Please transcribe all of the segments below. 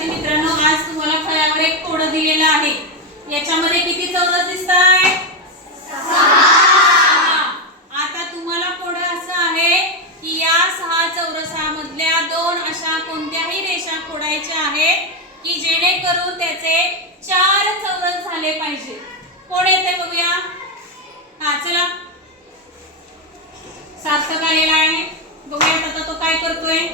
विद्यार्थी मित्रांनो, आज तुम्हाला फळ्यावर एक कोडं दिलेलं आहे. याच्यामध्ये किती चौरस दिसताय? 6. आता तुम्हाला कोडं असं आहे की या 6 चौरसामधल्या 2 अशा कोणत्याही रेषा खोडायच्या आहेत की जेणेकरून त्याचे 4 चौरस झाले पाहिजे. कोण येते बघूया. हा चला, सार्थक आलेला आहे. बघूया आता तो काय करतोय.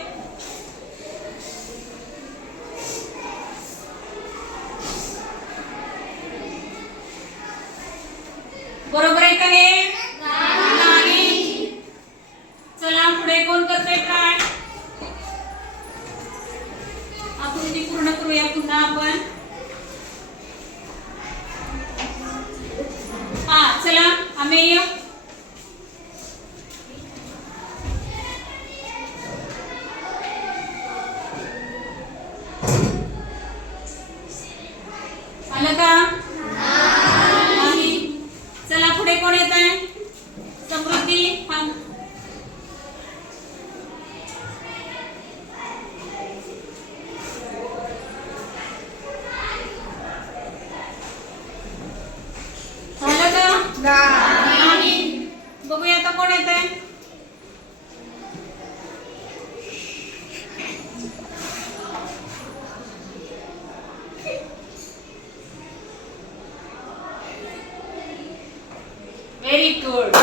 बरोबर आहे का हे? नाही. चला पुढे कोण करतोय ट्राय. आकृती पूर्ण करूया पुन्हा आपण. हा चला अमेय. आलं का? नाही. चला पुढे कोण येत आहे. समृद्धी. हा झालं का? नाही. बघूया आता कोण येत आहे. Very good.